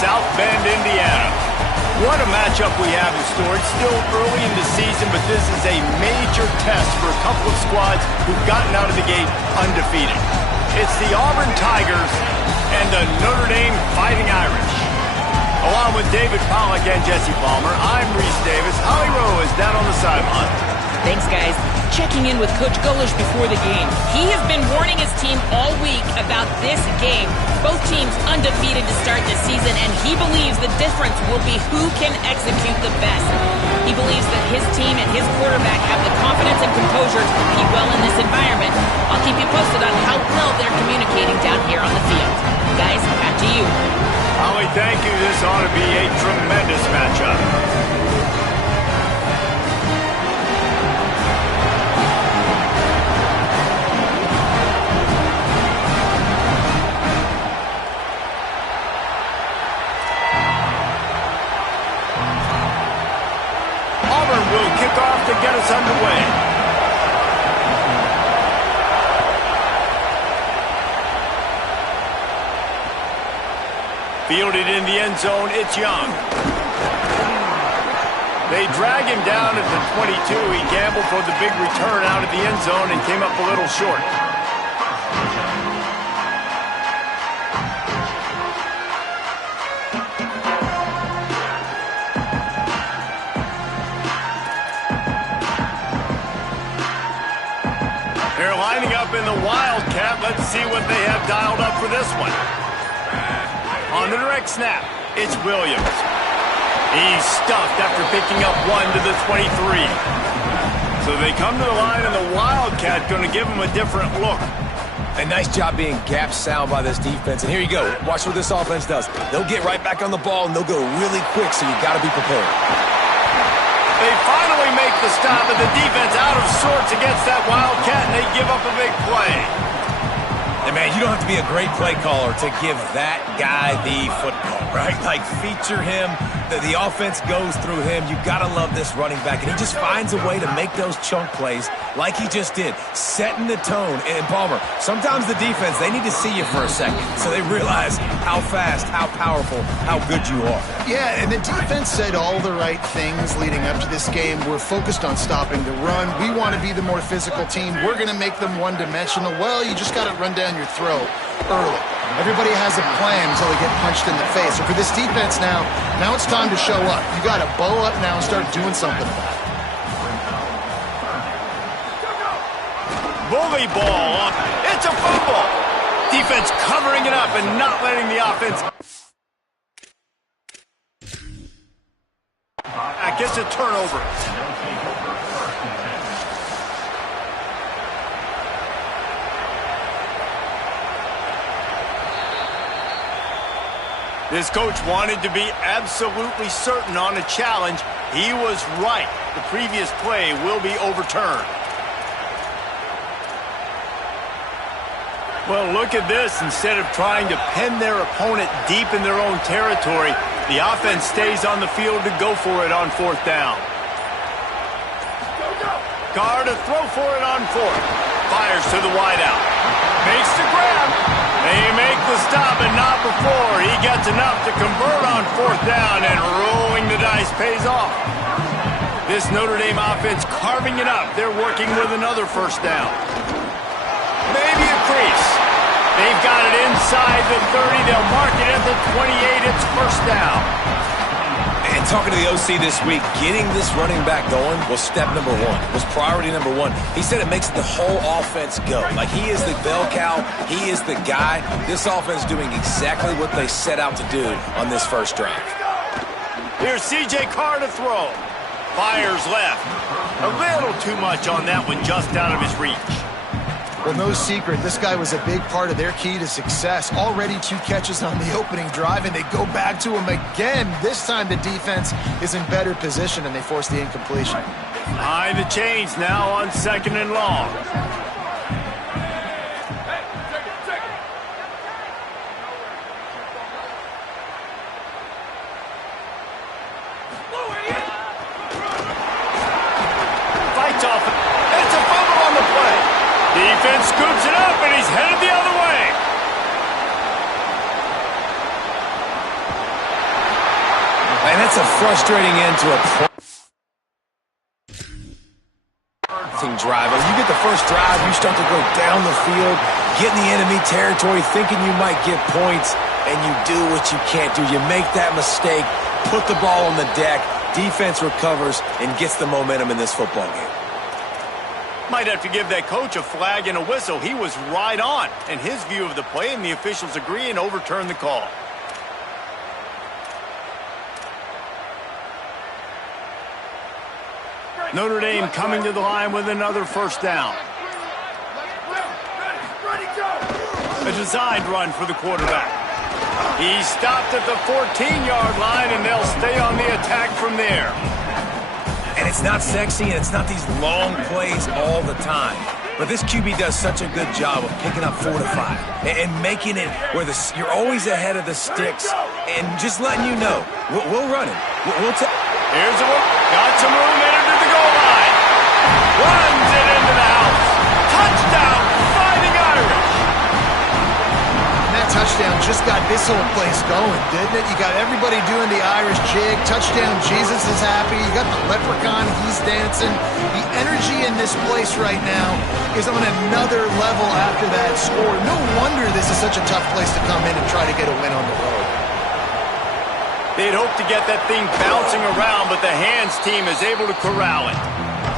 South Bend, Indiana. What a matchup we have in store. It's still early in the season, but this is a major test for a couple of squads who've gotten out of the gate undefeated. It's the Auburn Tigers and the Notre Dame Fighting Irish. Along with David Pollack and Jesse Palmer, I'm Reese Davis. Holly Rowe is down on the sideline. Thanks, guys. Checking in with Coach Golish before the game. He has been warning his team all week about this game. Both teams undefeated to start this season, and he believes the difference will be who can execute the best. He believes that his team and his quarterback have the confidence and composure to compete well in this environment. I'll keep you posted on how well they're communicating down here on the field. Guys, back to you. Holly, thank you. This ought to be a tremendous matchup. Auburn will kick off to get us underway. Fielded in the end zone, it's Young. They drag him down at the 22. He gambled for the big return out of the end zone and came up a little short. They're lining up in the Wildcat. Let's see what they have dialed up for this one. On the direct snap, it's Williams. He's stuffed after picking up one to the 23. So they come to the line, and the Wildcat going to give him a different look. A nice job being gap sound by this defense. And here you go. Watch what this offense does. They'll get right back on the ball, and they'll go really quick, so you got to be prepared. They finally make the stop, and the defense out of sorts against that Wildcat, and they give up a big play. And, man, you don't have to be a great play caller to give that guy the football, right? Like, feature him. The offense goes through him. You got to love this running back. And he just finds a way to make those chunk plays like he just did, setting the tone. And, Palmer, sometimes the defense, they need to see you for a second so they realize how fast, how powerful, how good you are. Yeah, and the defense said all the right things leading up to this game. We're focused on stopping the run. We want to be the more physical team. We're going to make them one-dimensional. Well, you just got to run down your throat early. Everybody has a plan until they get punched in the face. So for this defense now it's time to show up. You got to bow up now and start doing something about it. Bully ball. It's a fumble. Defense covering it up and not letting the offense. I guess a turnover. This coach wanted to be absolutely certain on a challenge. He was right. The previous play will be overturned. Well, look at this. Instead of trying to pin their opponent deep in their own territory, the offense stays on the field to go for it on fourth down. Carr to throw for it on fourth. Fires to the wideout. Makes the grab. They make the stop, and not before. He gets enough to convert on fourth down, and rolling the dice pays off. This Notre Dame offense carving it up. They're working with another first down. Maybe a crease. They've got it inside the 30. They'll mark it at the 28. It's first down. And talking to the OC this week, getting this running back going was step number one, was priority number one. He said it makes the whole offense go. Like, he is the bell cow. He is the guy. This offense doing exactly what they set out to do on this first drive. Here's C.J. Carr to throw. Fires left. A little too much on that one, just out of his reach. Well, no secret, this guy was a big part of their key to success. Already 2 catches on the opening drive, and they go back to him again. This time the defense is in better position, and they force the incompletion. Behind the chains now on second and long. Fights off. It's a fumble on the play. Defense scoops it up, and he's headed the other way. And that's a frustrating end to a drive. As you get the first drive, you start to go down the field, get in the enemy territory, thinking you might get points, and you do what you can't do. You make that mistake, put the ball on the deck, defense recovers, and gets the momentum in this football game. Might have to give that coach a flag and a whistle. He was right on in his view of the play, and the officials agree and overturn the call. Notre Dame coming to the line with another first down. A designed run for the quarterback. He stopped at the 14-yard line, and they'll stay on the attack from there. And it's not sexy, and it's not these long plays all the time. But this QB does such a good job of picking up 4 to 5 and making it where you're always ahead of the sticks and just letting you know, we'll run it. We'll take. Here's a look. Got some room in it to the goal line. Runs it into the house. Touchdown, Fighting Irish. And that touchdown just got this whole place going, didn't it? You got everybody doing the Irish jig. Touchdown, Jesus is happy. You got the leprechaun, he's dancing. The energy in this place right now is on another level after that score. No wonder this is such a tough place to come in and try to get a win on the road. They'd hoped to get that thing bouncing around, but the hands team is able to corral it.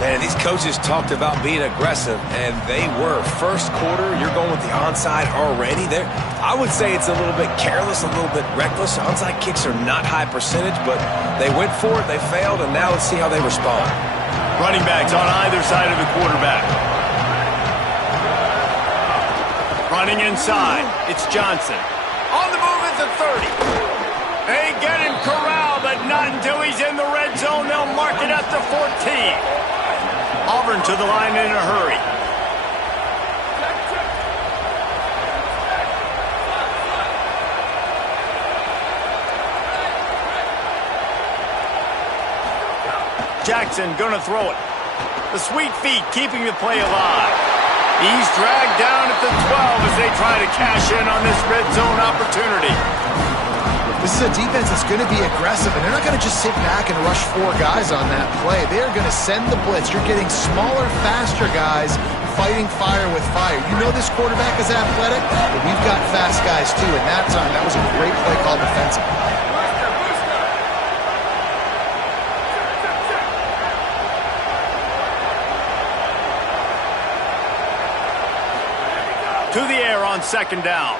Man, these coaches talked about being aggressive, and they were. First quarter, you're going with the onside already. I would say it's a little bit careless, a little bit reckless. Onside kicks are not high percentage, but they went for it, they failed, and now let's see how they respond. Running backs on either side of the quarterback. Running inside, it's Johnson. On the move at the 30. They get him corralled, but not until he's in the red zone. They'll mark it at the 14. Auburn to the line in a hurry. Jackson gonna throw it. The sweet feet keeping the play alive. He's dragged down at the 12 as they try to cash in on this red zone opportunity. This is a defense that's going to be aggressive, and they're not going to just sit back and rush 4 guys on that play. They are going to send the blitz. You're getting smaller, faster guys fighting fire with fire. You know this quarterback is athletic, but we've got fast guys too. And that time, that was a great play call defensively. To the air on second down.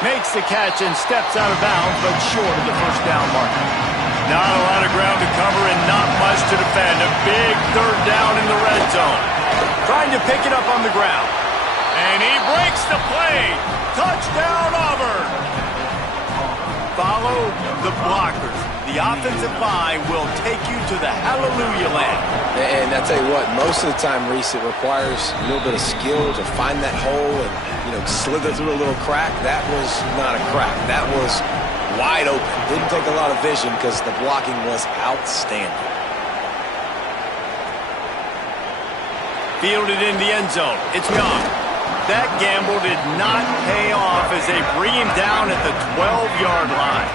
Makes the catch and steps out of bounds, but short of the first down marker. Not a lot of ground to cover and not much to defend. A big third down in the red zone. Trying to pick it up on the ground. And he breaks the play. Touchdown, Auburn. Follow the blockers. The offensive line will take you to the hallelujah land. And I tell you what, most of the time, Reese, it requires a little bit of skill to find that hole and, slither through a little crack. That was not a crack. That was wide open. Didn't take a lot of vision because the blocking was outstanding. Fielded in the end zone. It's gone. That gamble did not pay off as they bring him down at the 12-yard line.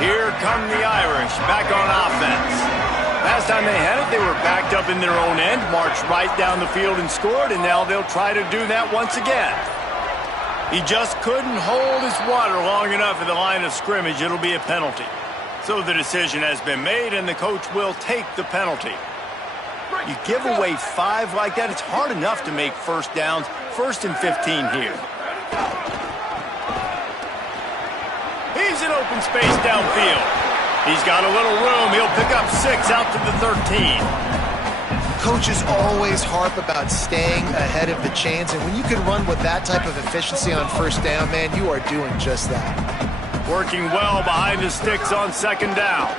Here come the Irish, back on offense. Last time they had it, they were backed up in their own end, marched right down the field and scored, and now they'll try to do that once again. He just couldn't hold his water long enough at the line of scrimmage. It'll be a penalty. So the decision has been made, and the coach will take the penalty. You give away 5 like that, it's hard enough to make first downs. 1st and 15 here. He's in open space downfield. He's got a little room. He'll pick up 6 out to the 13. Coaches always harp about staying ahead of the chains, and when you can run with that type of efficiency on first down, man, you are doing just that. Working well behind the sticks on second down.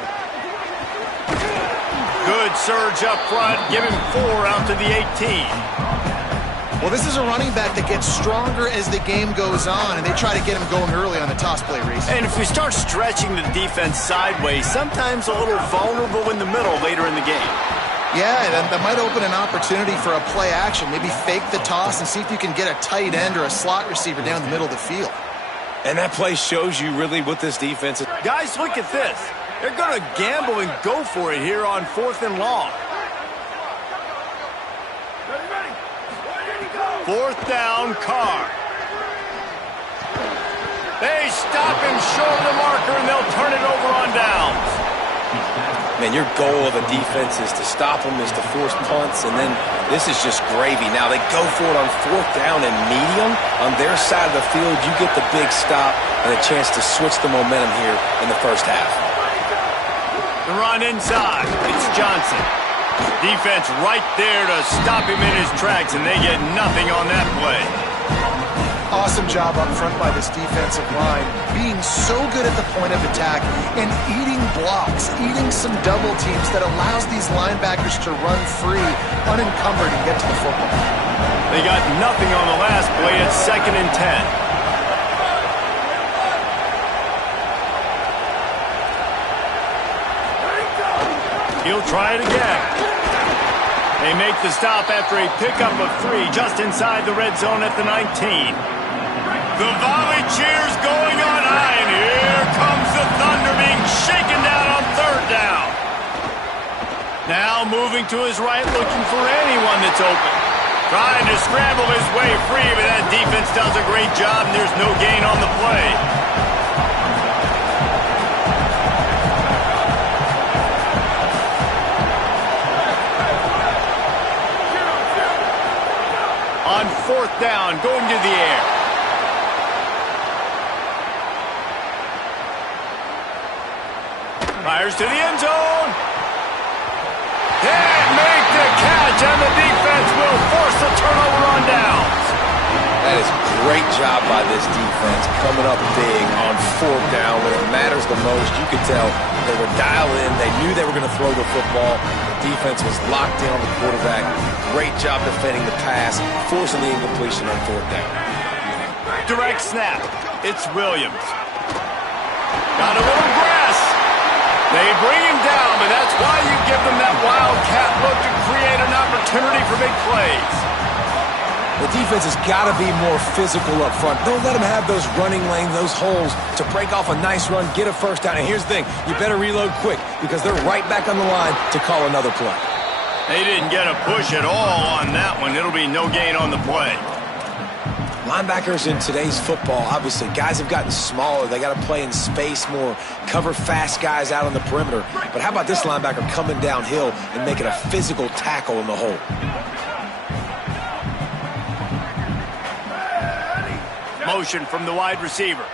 Good surge up front. Give him 4 out to the 18. Well, this is a running back that gets stronger as the game goes on, and they try to get him going early on the toss play, Reese. And if we start stretching the defense sideways, sometimes a little vulnerable in the middle later in the game. Yeah, that might open an opportunity for a play action. Maybe fake the toss and see if you can get a tight end or a slot receiver down the middle of the field. And that play shows you really what this defense is. Guys, look at this. They're going to gamble and go for it here on 4th and long. 4th down, Carr. They stop him short of the marker, and they'll turn it over on downs. Man, your goal of a defense is to stop them, is to force punts, and then this is just gravy. Now, they go for it on 4th down and medium. On their side of the field, you get the big stop and a chance to switch the momentum here in the first half. The run inside. It's Johnson. Defense right there to stop him in his tracks, and they get nothing on that play. Awesome job up front by this defensive line, being so good at the point of attack and eating blocks, eating some double teams that allows these linebackers to run free, unencumbered, and get to the football. They got nothing on the last play. It's 2nd and 10. He'll try it again. They make the stop after a pickup of 3 just inside the red zone at the 19. The volley cheers going on high, and here comes the Thunder being shaken down on 3rd down. Now moving to his right, looking for anyone that's open. Trying to scramble his way free, but that defense does a great job, and there's no gain on the play. On 4th down, going to the air. Fires to the end zone. Can't make the catch, and the defense will force a turnover on downs. That is a great job by this defense, coming up big on 4th down when it matters the most. You could tell they were dialed in. They knew they were going to throw the football. The defense was locked in on the quarterback. Great job defending the pass, forcing the incompletion on 4th down. Direct snap. It's Williams. Got a little grass. They bring him down, but that's why you give them that wildcat look to create an opportunity for big plays. The defense has got to be more physical up front. Don't let them have those running lanes, those holes to break off a nice run, get a 1st down. And here's the thing, you better reload quick because they're right back on the line to call another play. They didn't get a push at all on that one. It'll be no gain on the play. Linebackers in today's football, obviously, guys have gotten smaller. They got to play in space more, cover fast guys out on the perimeter. But how about this linebacker coming downhill and making a physical tackle in the hole? Motion from the wide receiver.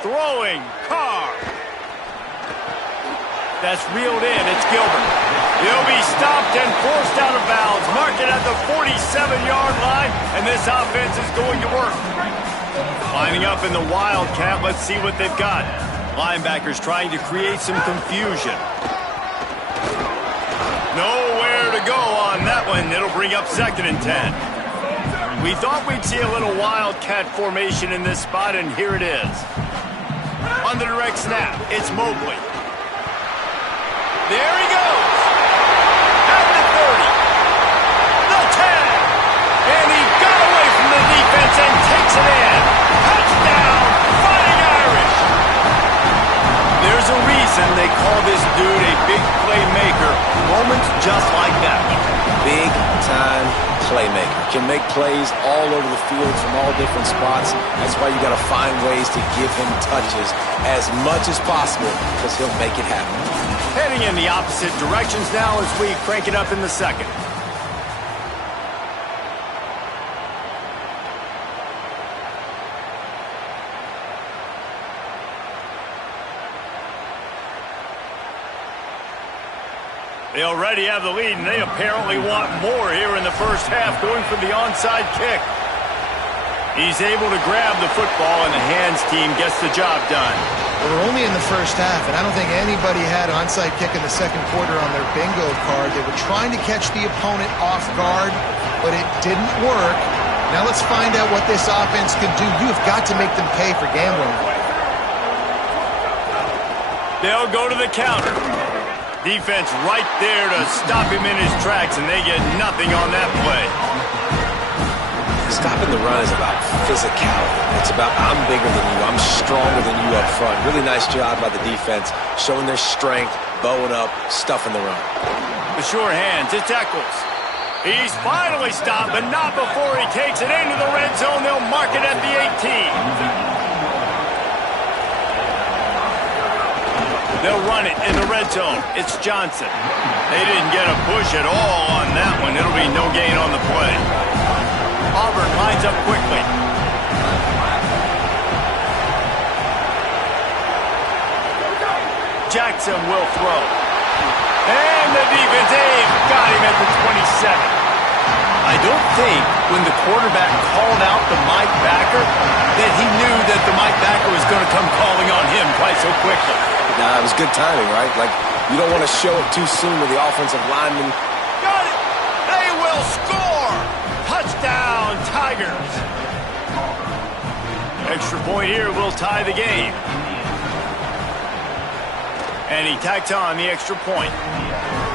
Throwing, Carr. That's reeled in. It's Gilbert. He'll be stopped and forced out of bounds. Mark it at the 47-yard line, and this offense is going to work. Lining up in the wildcat. Let's see what they've got. Linebackers trying to create some confusion. Nowhere to go on that one. It'll bring up 2nd and 10. We thought we'd see a little wildcat formation in this spot, and here it is. On the direct snap, it's Mobley. There he goes. At the 30. The 10. And he got away from the defense and takes it in. Touchdown, Fighting Irish. There's a reason they call this dude a big playmaker. Moments just like that one. Big time playmaker. Can make plays all over the field from all different spots. That's why you got to find ways to give him touches as much as possible because he'll make it happen. Heading in the opposite directions now as we crank it up in the 2nd. They already have the lead, and they apparently want more here in the first half, going for the onside kick. He's able to grab the football, and the hands team gets the job done. Well, we're only in the first half, and I don't think anybody had onside kick in the 2nd quarter on their bingo card. They were trying to catch the opponent off guard, but it didn't work. Now let's find out what this offense can do. You've got to make them pay for gambling. They'll go to the counter. Defense right there to stop him in his tracks, and they get nothing on that play. Stopping the run is about physicality. It's about I'm bigger than you, I'm stronger than you up front. Really nice job by the defense, showing their strength, bowing up, stuffing the run. The sure hands, it's Eccles. He's finally stopped, but not before he takes it into the red zone. They'll mark it at the 18. They'll run it in the red zone. It's Johnson. They didn't get a push at all on that one. It'll be no gain on the play. Auburn lines up quickly. Jackson will throw. And the defense, got him at the 27. I don't think when the quarterback called out the Mike backer that he knew that the Mike backer was going to come calling on him quite so quickly. Nah, it was good timing, right? Like, you don't want to show it too soon to the offensive lineman. Got it! They will score! Touchdown, Tigers! Extra point here will tie the game. And he tacks on the extra point.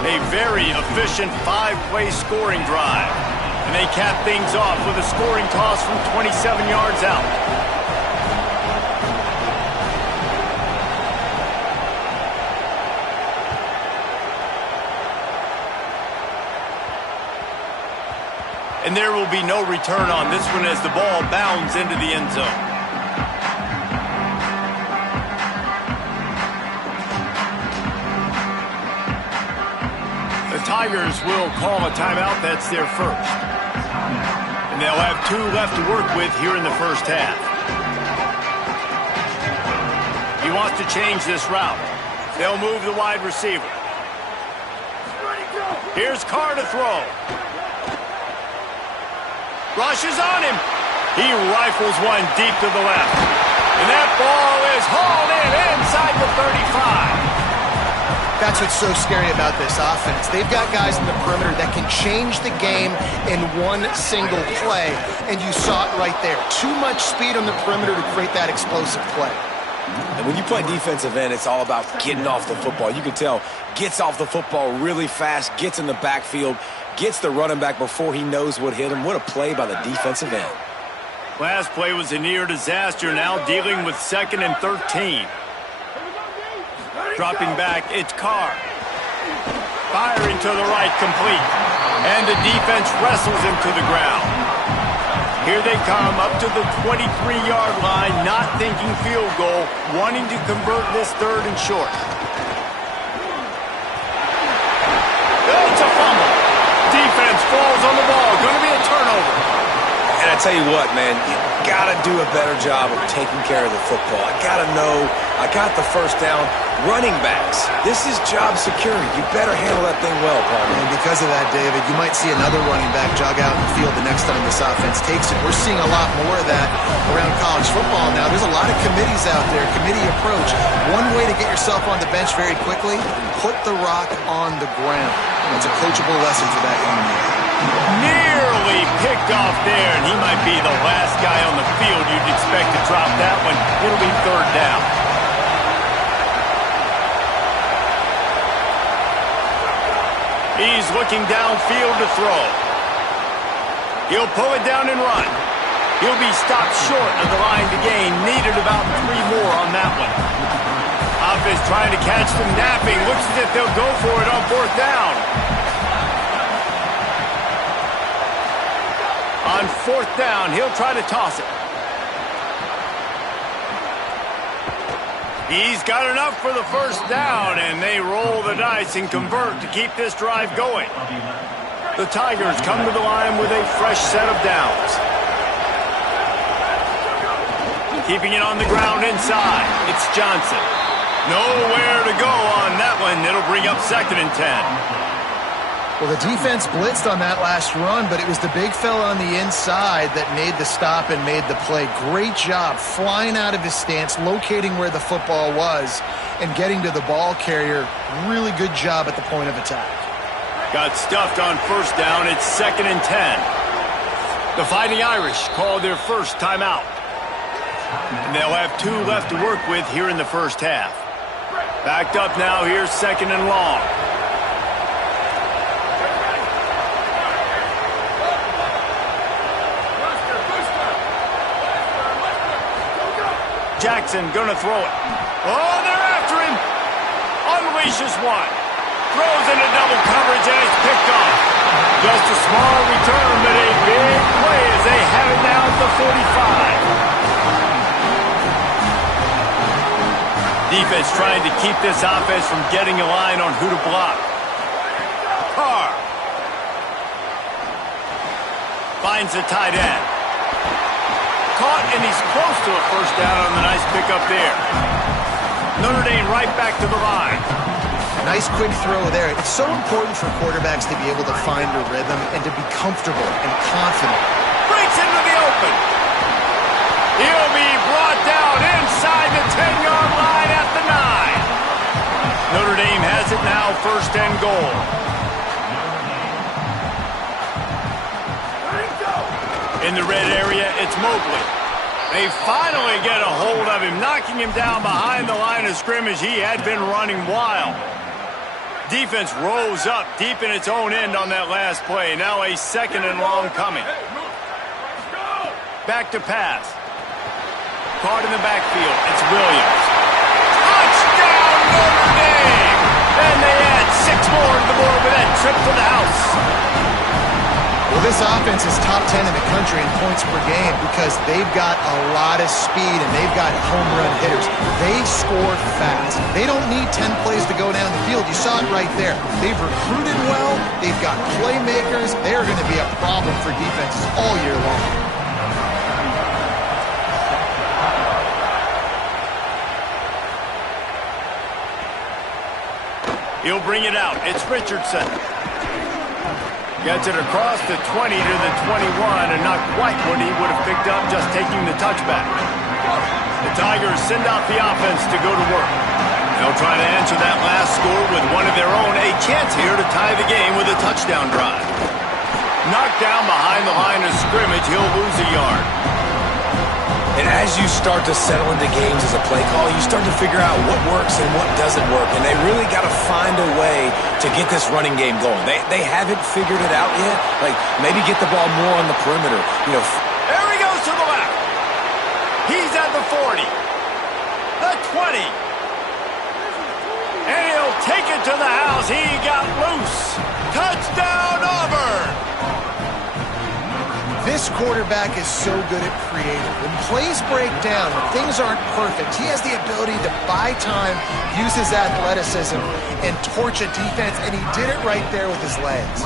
A very efficient 5-play scoring drive. And they cap things off with a scoring toss from 27 yards out. And there will be no return on this one as the ball bounds into the end zone. The Tigers will call a timeout. That's their first. And they'll have 2 left to work with here in the first half. He wants to change this route. They'll move the wide receiver. Here's Carr to throw. Rushes on him. He rifles one deep to the left. And that ball is hauled in inside the 35. That's what's so scary about this offense. They've got guys in the perimeter that can change the game in one single play. And you saw it right there. Too much speed on the perimeter to create that explosive play. And when you play defensive end, it's all about getting off the football. You can tell, gets off the football really fast, gets in the backfield, gets the running back before he knows what hit him. What a play by the defensive end. Last play was a near disaster. Now dealing with 2nd and 13. Dropping back, it's Carr. Firing to the right, complete. And the defense wrestles him to the ground. Here they come up to the 23-yard line, not thinking field goal, wanting to convert this 3rd and short. It's a fumble. Defense falls on the ball. Going to be a turnover. And I tell you what, man, you got to do a better job of taking care of the football. I got to know, I got the first down. Running backs, this is job security. You better handle that thing well, Paul. And because of that, David, you might see another running back jog out in the field the next time this offense takes it. We're seeing a lot more of that around college football now. There's a lot of committees out there, committee approach. One way to get yourself on the bench very quickly, put the rock on the ground. It's a coachable lesson for that young man. Nearly picked off there, and he might be the last guy on the field you'd expect to drop that one. It'll be 3rd down. He's looking downfield to throw. He'll pull it down and run. He'll be stopped short of the line to gain. Needed about 3 more on that one. Offense trying to catch them napping. Looks as if they'll go for it on 4th down. On 4th down, he'll try to toss it. He's got enough for the first down, and they roll the dice and convert to keep this drive going. The Tigers come to the line with a fresh set of downs. Keeping it on the ground inside. It's Johnson. Nowhere to go on that one. It'll bring up 2nd and 10. Well, the defense blitzed on that last run, but it was the big fella on the inside that made the stop and made the play. Great job flying out of his stance, locating where the football was, and getting to the ball carrier. Really good job at the point of attack. Got stuffed on 1st down. It's 2nd and 10. The Fighting Irish called their first timeout. And they'll have 2 left to work with here in the first half. Backed up now, here's 2nd and long. Jackson gonna throw it. Oh, they're after him. Unleashes one. Throws into double coverage and it's picked off. Just a small return, but a big play as they have it now at the 45. Defense trying to keep this offense from getting a line on who to block. Carr finds the tight end. Caught, and he's close to a first down on the nice pickup there. Notre Dame right back to the line. Nice quick throw there. It's so important for quarterbacks to be able to find a rhythm and to be comfortable and confident. Breaks into the open. He'll be brought down inside the 10-yard line at the 9. Notre Dame has it now, 1st and goal. In the red area, it's Mobley. They finally get a hold of him, knocking him down behind the line of scrimmage. He had been running wild. Defense rose up deep in its own end on that last play. Now a 2nd and long coming. Back to pass. Caught in the backfield. It's Williams. Touchdown, Notre Dame! And they add 6 more to the board with that trip to the house. Well, this offense is top 10 in the country in points per game because they've got a lot of speed and they've got home run hitters. They score fast. They don't need 10 plays to go down the field. You saw it right there. They've recruited well. They've got playmakers. They are going to be a problem for defenses all year long. He'll bring it out. It's Richardson. Gets it across the 20 to the 21, and not quite what he would have picked up just taking the touchback. The Tigers send out the offense to go to work. They'll try to answer that last score with one of their own. A chance here to tie the game with a touchdown drive. Knocked down behind the line of scrimmage, he'll lose a yard. And as you start to settle into games as a play call, you start to figure out what works and what doesn't work. And they really got to find a way to get this running game going. They haven't figured it out yet. Like, maybe get the ball more on the perimeter. You know. There he goes to the left. He's at the 40. The 20. And he'll take it to the house. He got loose. Touchdown, Auburn. This quarterback is so good at creating. When plays break down, when things aren't perfect, he has the ability to buy time, use his athleticism, and torch a defense, and he did it right there with his legs.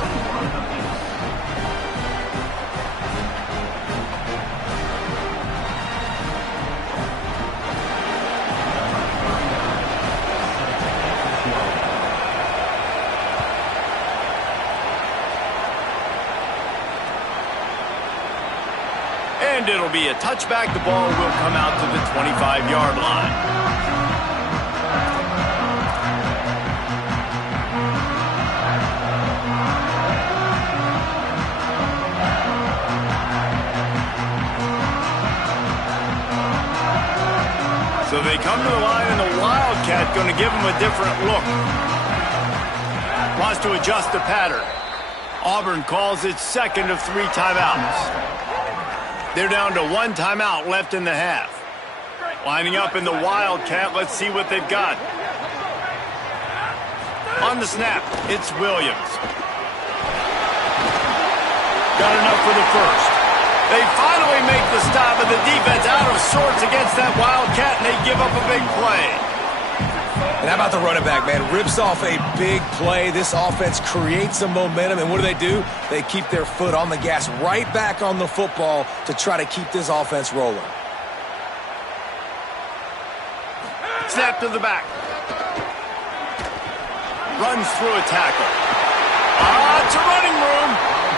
And it'll be a touchback. The ball will come out to the 25-yard line. So they come to the line, and the Wildcat going to give them a different look. Wants to adjust the pattern. Auburn calls its 2nd of 3 timeouts. They're down to 1 timeout left in the half. Lining up in the Wildcat. Let's see what they've got. On the snap, it's Williams. Got enough for the first. They finally make the stop, and the defense out of sorts against that Wildcat, and they give up a big play. And how about the running back, man? Rips off a big play. This offense creates some momentum, and what do? They keep their foot on the gas, right back on the football to try to keep this offense rolling. Snap to the back. Runs through a tackle. It's a running room.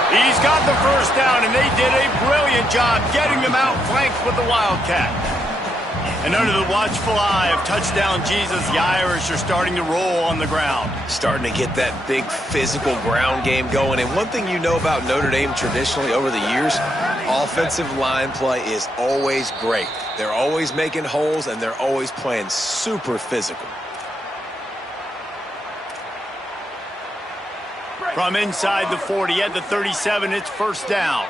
He's got the first down, and they did a brilliant job getting them out flanked with the Wildcat. And under the watchful eye of touchdown Jesus, the Irish are starting to roll on the ground. Starting to get that big physical ground game going. And one thing you know about Notre Dame traditionally over the years, offensive line play is always great. They're always making holes, and they're always playing super physical. From inside the 40 at the 37, it's first down.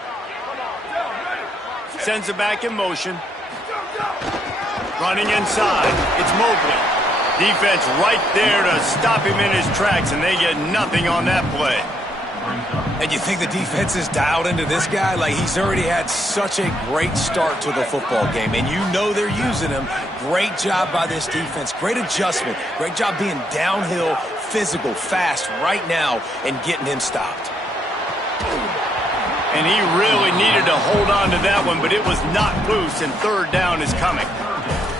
Sends it back in motion. Running inside, it's Mobley. Defense right there to stop him in his tracks, and they get nothing on that play. And you think the defense is dialed into this guy? Like, he's already had such a great start to the football game, and you know they're using him. Great job by this defense. Great adjustment. Great job being downhill, physical, fast right now, and getting him stopped. And he really needed to hold on to that one, but it was not loose, and third down is coming.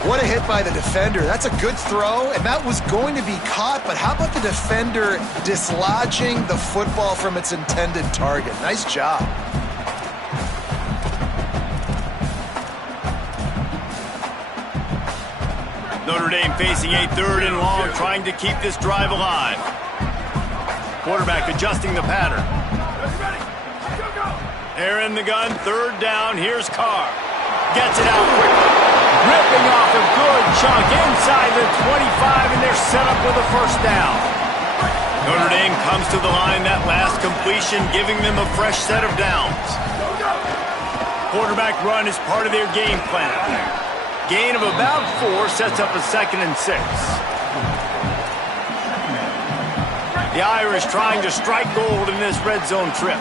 What a hit by the defender. That's a good throw, and that was going to be caught, but how about the defender dislodging the football from its intended target? Nice job. Notre Dame facing a third and long, trying to keep this drive alive. Quarterback adjusting the pattern. They're in the gun, third down, here's Carr. Gets it out quickly. Ripping off a good chunk inside the 25, and they're set up with a first down. Notre Dame comes to the line, that last completion giving them a fresh set of downs. Quarterback run is part of their game plan. Gain of about 4 sets up a 2nd and 6. The Irish trying to strike gold in this red zone trip.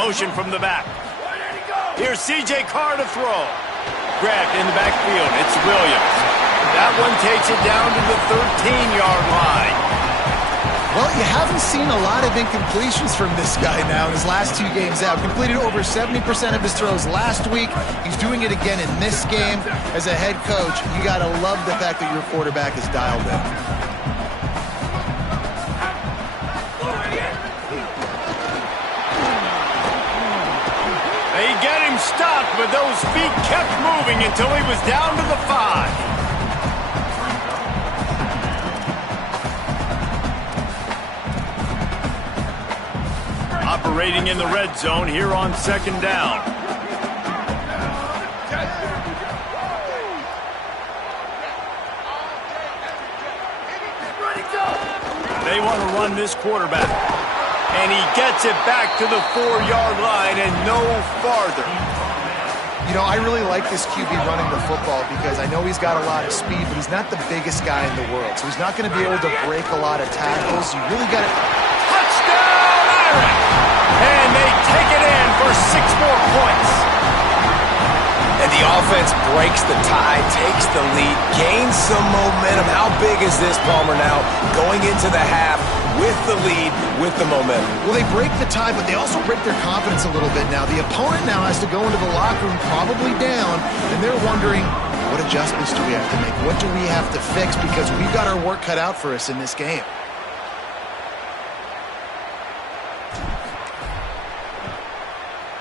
Motion from the back. Here's C.J. Carr to throw. Grabbed in the backfield. It's Williams. That one takes it down to the 13-yard line. Well, you haven't seen a lot of incompletions from this guy now in his last 2 games out. Completed over 70% of his throws last week. He's doing it again in this game. As a head coach, you got to love the fact that your quarterback is dialed in. They get him stopped, but those feet kept moving until he was down to the 5. Operating in the red zone here on 2nd down. They want to run this quarterback. And he gets it back to the 4-yard line and no farther. You know, I really like this QB running the football because I know he's got a lot of speed, but he's not the biggest guy in the world. So he's not going to be able to break a lot of tackles. You really got to... Touchdown, Irish! And they take it in for 6 more points. And the offense breaks the tie, takes the lead, gains some momentum. How big is this, Palmer, now? Going into the half with the lead, with the momentum. Well, they break the tie, but they also break their confidence a little bit now. The opponent now has to go into the locker room probably down, and they're wondering, what adjustments do we have to make? What do we have to fix? Because we've got our work cut out for us in this game.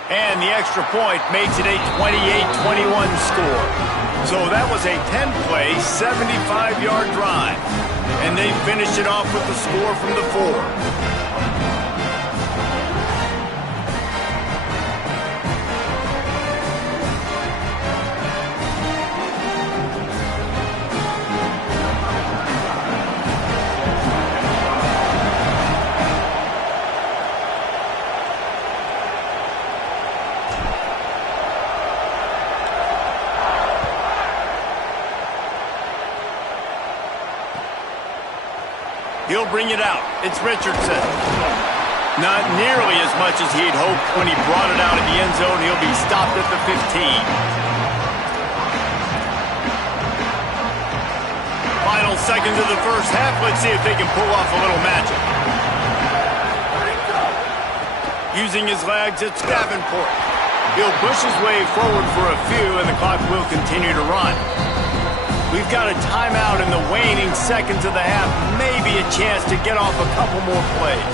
And the extra point makes it a 28-21 score. So that was a 10-play, 75-yard drive. And they finished it off with the score from the 4. He'll bring it out. It's Richardson. Not nearly as much as he'd hoped when he brought it out of the end zone. He'll be stopped at the 15. Final seconds of the first half. Let's see if they can pull off a little magic. Using his legs, it's Davenport. He'll push his way forward for a few, and the clock will continue to run. We've got a timeout in the waning seconds of the half. Maybe a chance to get off a couple more plays.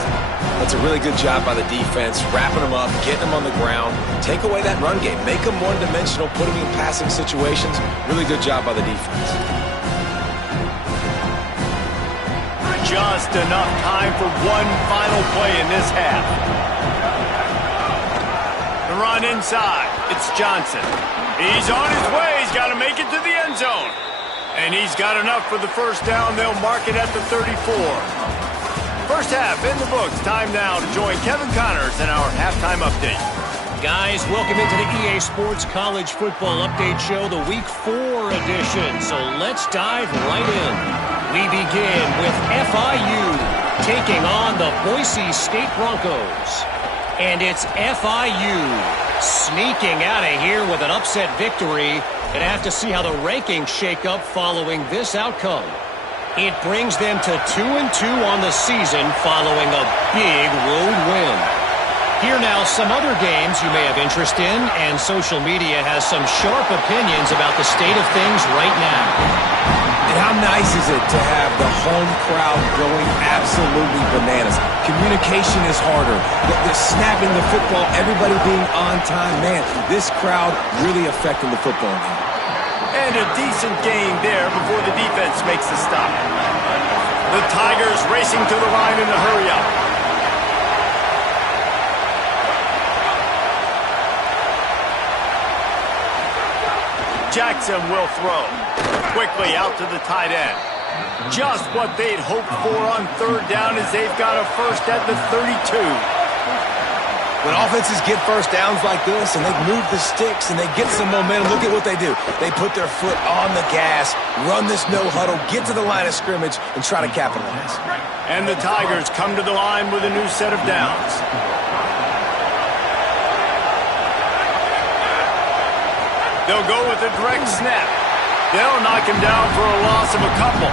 That's a really good job by the defense, wrapping them up, getting them on the ground, take away that run game, make them one-dimensional, put them in passing situations. Really good job by the defense. Just enough time for one final play in this half. The run inside. It's Johnson. He's on his way. He's got to make it to the end zone. And he's got enough for the first down. They'll mark it at the 34. First half in the books. Time now to join Kevin Connors in our halftime update. Guys, welcome into the EA Sports College Football Update Show, the Week 4 edition. So let's dive right in. We begin with FIU taking on the Boise State Broncos. And it's FIU sneaking out of here with an upset victory. Gonna have to see how the rankings shake up following this outcome. It brings them to 2-2 on the season following a big road win. Here now, some other games you may have interest in, and social media has some sharp opinions about the state of things right now. And how nice is it to have the home crowd going absolutely bananas? Communication is harder. The snapping the football, everybody being on time. Man, this crowd really affecting the football game. And a decent gain there before the defense makes the stop. The Tigers racing to the line in the hurry-up. Jackson will throw. Quickly out to the tight end. Just what they'd hoped for on third down as they've got a first at the 32. When offenses get first downs like this and they move the sticks and they get some momentum, look at what they do. They put their foot on the gas, run this no huddle, get to the line of scrimmage, and try to capitalize. And the Tigers come to the line with a new set of downs. They'll go with a direct snap. They'll knock him down for a loss of a couple.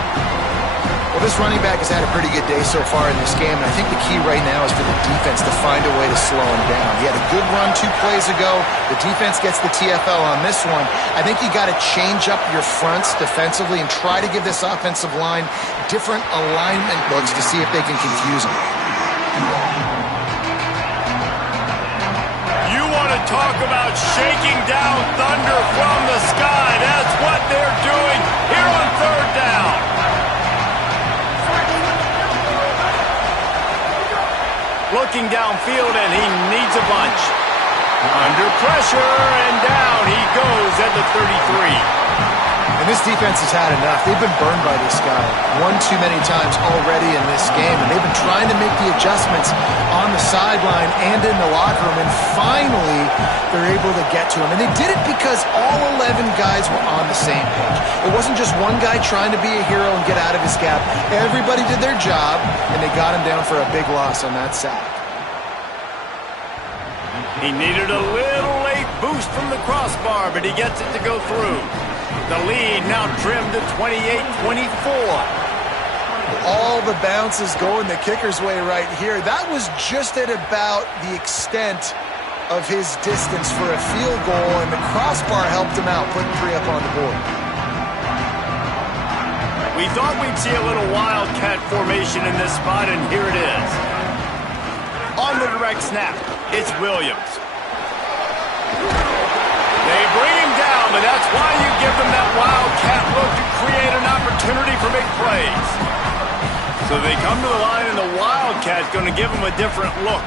Well, this running back has had a pretty good day so far in this game, and I think the key right now is for the defense to find a way to slow him down. He had a good run 2 plays ago. The defense gets the TFL on this one. I think you got to change up your fronts defensively and try to give this offensive line different alignment looks to see if they can confuse him. You want to talk about shaking down thunder from the sky. That's what they're doing here on third down. Looking downfield, and he needs a bunch. Under pressure, and down he goes at the 33. And this defense has had enough. They've been burned by this guy one too many times already in this game, and they've been trying to make the adjustments on the sideline and in the locker room, and finally they're able to get to him. And they did it because all 11 guys were on the same page. It wasn't just one guy trying to be a hero and get out of his gap. Everybody did their job, and they got him down for a big loss on that sack. He needed a little late boost from the crossbar, but he gets it to go through. The lead now trimmed to 28-24. All the bounces going the kicker's way right here. That was just at about the extent of his distance for a field goal, and the crossbar helped him out, putting 3 up on the board. We thought we'd see a little wildcat formation in this spot, and here it is. On the direct snap, it's Williams. They bring him down, but that's why you give them that wildcat look to create an opportunity for big plays. So they come to the line, and the wildcat's going to give them a different look.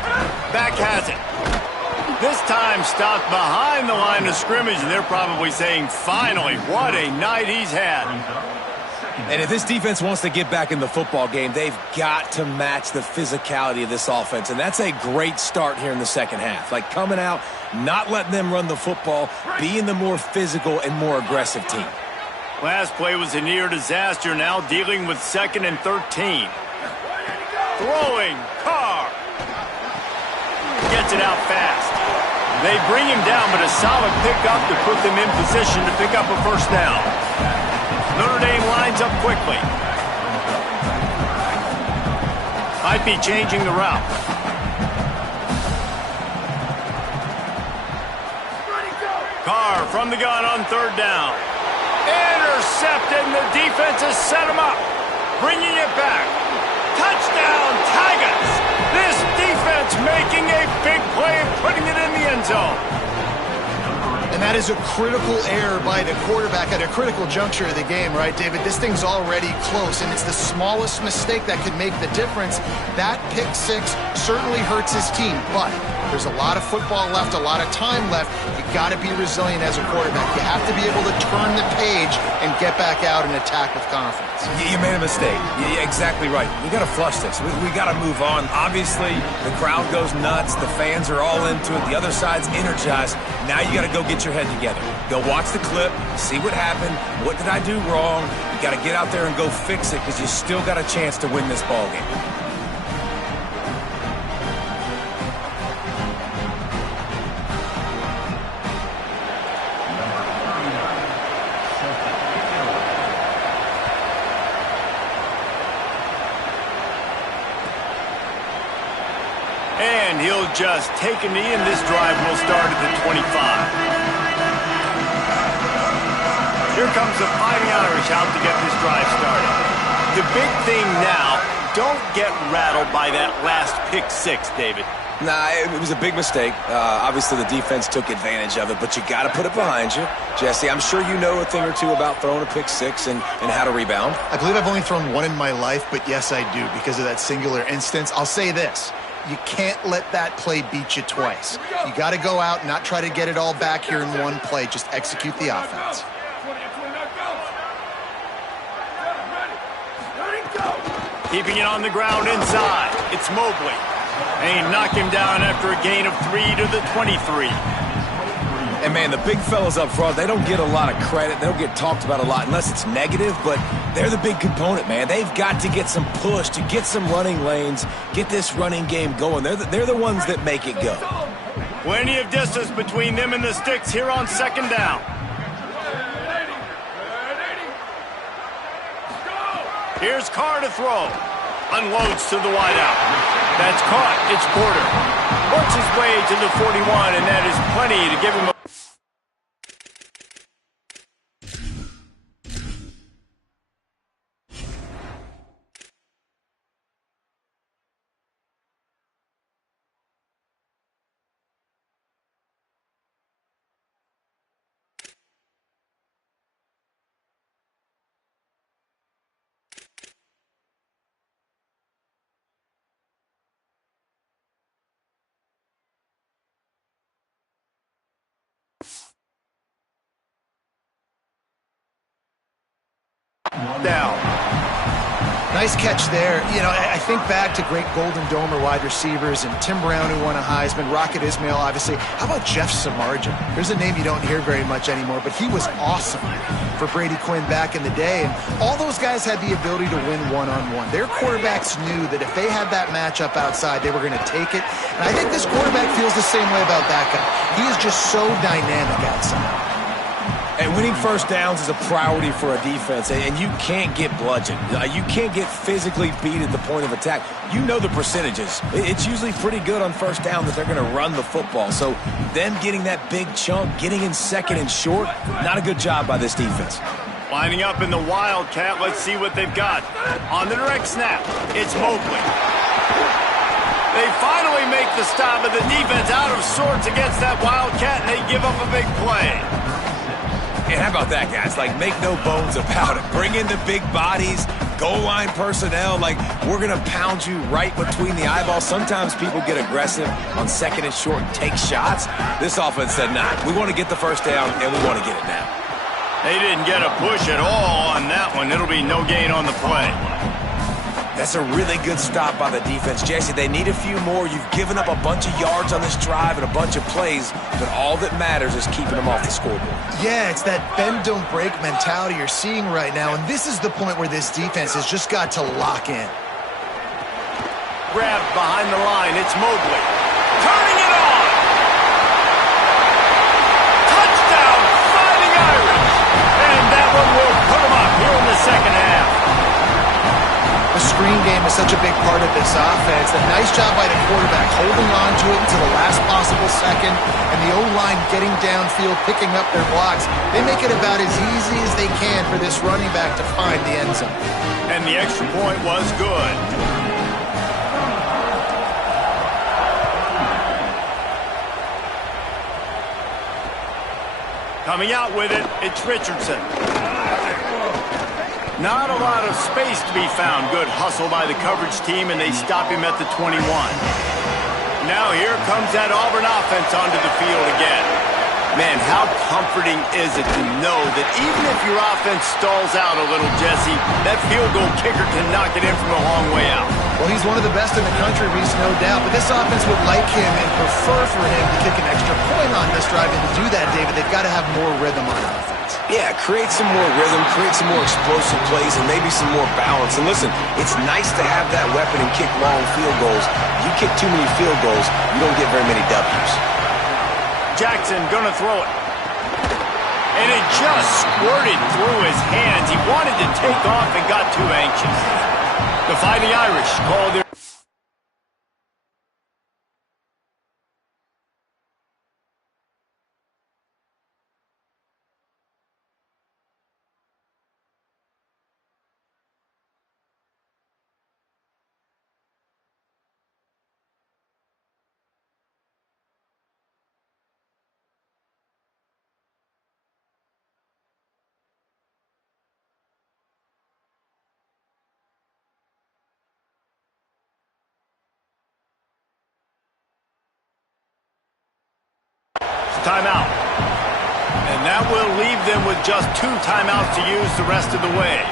Back has it. This time stopped behind the line of scrimmage, and they're probably saying, finally, what a night he's had. And if this defense wants to get back in the football game, they've got to match the physicality of this offense. And that's a great start here in the second half. Like coming out, not letting them run the football, being the more physical and more aggressive team. Last play was a near disaster, now dealing with 2nd and 13. Throwing, Carr. Gets it out fast. They bring him down, but a solid pickup to put them in position to pick up a first down. Notre Dame lines up quickly. Might be changing the route. Carr from the gun on third down. Intercepted, and the defense has set him up. Bringing it back. Touchdown, Tigers! This defense making a big play and putting it in the end zone. And that is a critical error by the quarterback at a critical juncture of the game, right, David? This thing's already close, and it's the smallest mistake that could make the difference. That pick six certainly hurts his team, but There's a lot of football left, a lot of time left. You got to be resilient as a quarterback. You have to be able to turn the page and get back out and attack with confidence. You made a mistake. You're exactly right. We got to flush this. We got to move on. Obviously, the crowd goes nuts. The fans are all into it. The other side's energized. Now you got to go get your head together. Go watch the clip, see what happened. What did I do wrong? You got to get out there and go fix it because you still got a chance to win this ball game. And he'll just take a knee, and this drive will start at the 25. Here comes the Fighting Irish out to get this drive started. The big thing now, don't get rattled by that last pick six, David. Nah, it was a big mistake. Obviously, the defense took advantage of it, but you got to put it behind you. Jesse, I'm sure you know a thing or two about throwing a pick six and how to rebound. I believe I've only thrown one in my life, but yes, I do because of that singular instance. I'll say this. You can't let that play beat you twice. You got to go out and not try to get it all back here in one play. Just execute the offense. Keeping it on the ground inside. It's Mobley. And he knocked him down after a gain of 3 to the 23. And, man, the big fellas up front, they don't get a lot of credit. They don't get talked about a lot unless it's negative, but they're the big component, man. They've got to get some push, to get some running lanes, get this running game going. They're the ones that make it go. Plenty of distance between them and the sticks here on second down. Here's Carr to throw. Unloads to the wideout. That's caught. It's Porter. Works his way to the 41, and that is plenty to give him a... down. Nice catch there. You know, I think back to great Golden Domer wide receivers and Tim Brown, who won a Heisman, Rocket Ismail, obviously. How about Jeff Samardzija? Here's a name you don't hear very much anymore, but he was awesome for Brady Quinn back in the day. And all those guys had the ability to win one-on-one. Their quarterbacks knew that if they had that matchup outside, they were going to take it. And I think this quarterback feels the same way about that guy. He is just so dynamic outside. And winning first downs is a priority for a defense, and you can't get bludgeoned. You can't get physically beat at the point of attack. You know the percentages. It's usually pretty good on first down that they're going to run the football. So them getting that big chunk, getting in second and short, not a good job by this defense. Lining up in the Wildcat. Let's see what they've got. On the direct snap, it's Mobley. They finally make the stop, but the defense out of sorts against that Wildcat, and they give up a big play. And how about that, guys? Like, make no bones about it. Bring in the big bodies, goal line personnel. Like, we're going to pound you right between the eyeballs. Sometimes people get aggressive on second and short and take shots. This offense said, nah, we want to get the first down, and we want to get it now. They didn't get a push at all on that one. It'll be no gain on the play. That's a really good stop by the defense. Jesse, they need a few more. You've given up a bunch of yards on this drive and a bunch of plays, but all that matters is keeping them off the scoreboard. Yeah, it's that bend, don't break mentality you're seeing right now, and this is the point where this defense has just got to lock in. Grabbed behind the line, it's Mobley. Turning it on! Touchdown, Fighting Irish! And that one will put them up here in the second half. The screen game is such a big part of this offense. A nice job by the quarterback holding on to it until the last possible second, and the O-line getting downfield, picking up their blocks. They make it about as easy as they can for this running back to find the end zone. And the extra point was good. Coming out with it, it's Richardson. Not a lot of space to be found. Good hustle by the coverage team, and they stop him at the 21. now here comes that Auburn offense onto the field again. Man, how comforting is it to know that even if your offense stalls out a little, Jesse, that field goal kicker can knock it in from a long way out. Well, he's one of the best in the country, Reese, no doubt. But this offense would like him and prefer for him to kick an extra point on this drive. And to do that, David, they've got to have more rhythm on offense. Yeah, create some more rhythm, create some more explosive plays, and maybe some more balance. And listen, it's nice to have that weapon and kick long field goals. You kick too many field goals, you don't get very many W's. Jackson gonna throw it. And it just squirted through his hands. He wanted to take off and got too anxious. The Fighting Irish called their... Timeout. And that will leave them with just 2 timeouts to use the rest of the way.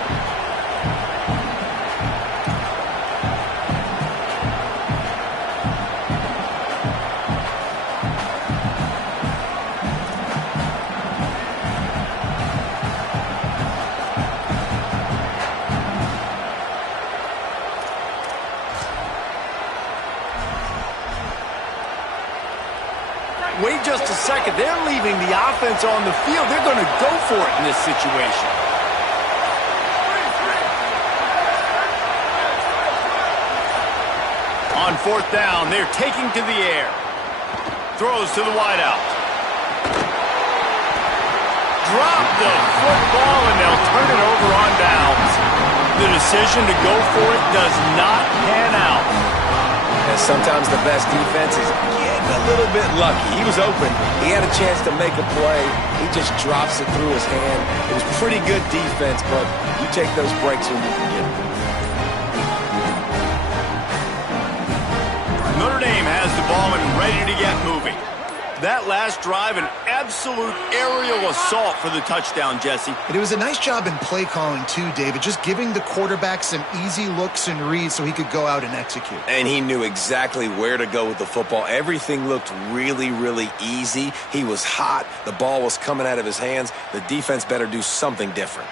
Wait just a second. They're leaving the offense on the field. They're going to go for it in this situation. On 4th down, they're taking to the air. Throws to the wideout. Drop the football, and they'll turn it over on downs. The decision to go for it does not pan out. And sometimes the best defense is getting a little bit lucky. He was open. He had a chance to make a play. He just drops it through his hand. It was pretty good defense, but you take those breaks when you can get them. Notre Dame has the ball and ready to get moving. That last drive, an absolute aerial assault for the touchdown, Jesse. And it was a nice job in play calling, too, David, just giving the quarterback some easy looks and reads so he could go out and execute. And he knew exactly where to go with the football. Everything looked really, really easy. He was hot. The ball was coming out of his hands. The defense better do something different.